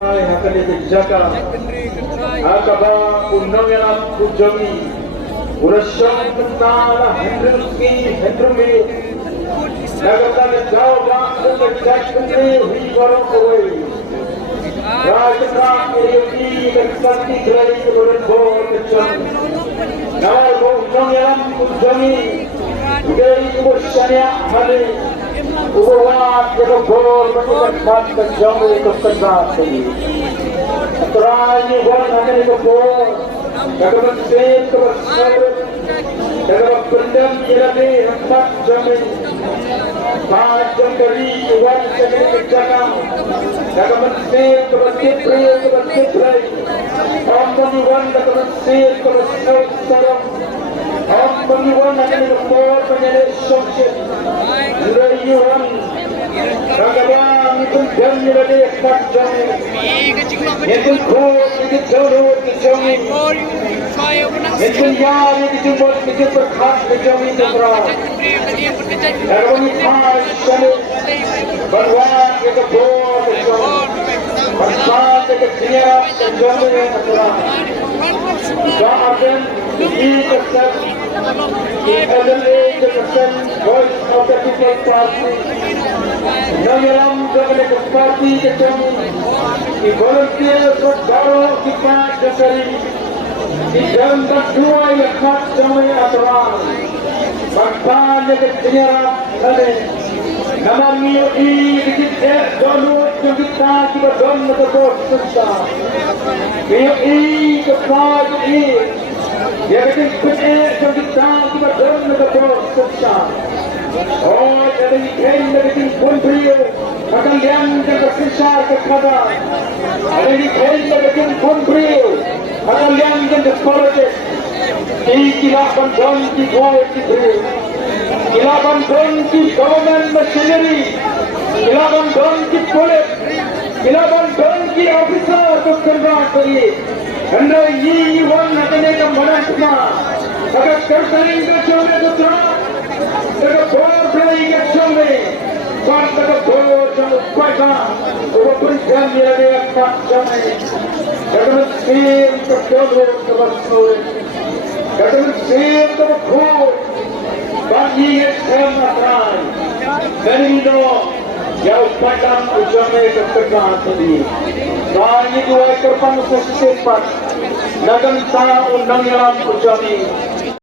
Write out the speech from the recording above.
akan dijaga akaba undang yang kujami urasyan tentara hendrumi nagatan jawab kejak kentri hibaran koi rajka kiri kekati kiri berbor kecam nawar undang yang kujami dari urasyannya hari Uwat berbor berkat kejam itu kendali. Terakhir buat hanya itu berbor. Dalam sen kebersama, dalam pendam jelani empat jamin. Panjang dari uwat jadi kejangan. Dalam sen kebersiprai. Ampuniwan dalam sen kebersama. Ampuniwan hanya itu berbor menjadi sosial. Zurayuhan, ragam itu jami lagi empat jami. Itu kod, itu jauh, itu jami. Itu yar, itu buat, itu berkat, itu jami itu berah. Ragam itu khas, jami. Berwan, itu bor, itu jami. Berkat, itu tiap, itu jami itu berah. Jangan dikasih. The elderly represent voice of the People's Party. Nangalam Democratic Party Kecami. The volunteers of Baro Kipat Jasari. The Jamba Dua Yakat Jamai Atran. Bakpan Neketiara Nade. Namami Odi Dikit Donu Jangita Kiba Don Natabot Susta. Odi Kapad Odi. Dia kata benar kita kita dalam negara kita. Oh, jadi ini dari country akan yang terbesar kepada. Jadi ini dari country akan yang terpolitik. Kilapan don ki boy ki beri. Kilapan don ki government machinery. Kilapan don ki police. Kilapan don ki officer को करना चाहिए अंदर ये वन नकने का मना सुना अगर कर करेंगे चोरे तो चला अगर बोर करेंगे चोरे बात अगर बोर चलो कोई का वो पूरी जान मेरा ने अपना जाने अगर सेम तो चोरे तो बस चोरे अगर सेम तो खोर बाकी ये सेम ना कराए नहीं तो या उपचार उजामे करना चाहिए Bagi dua korban sesat, nagan ta undang yang ucapin.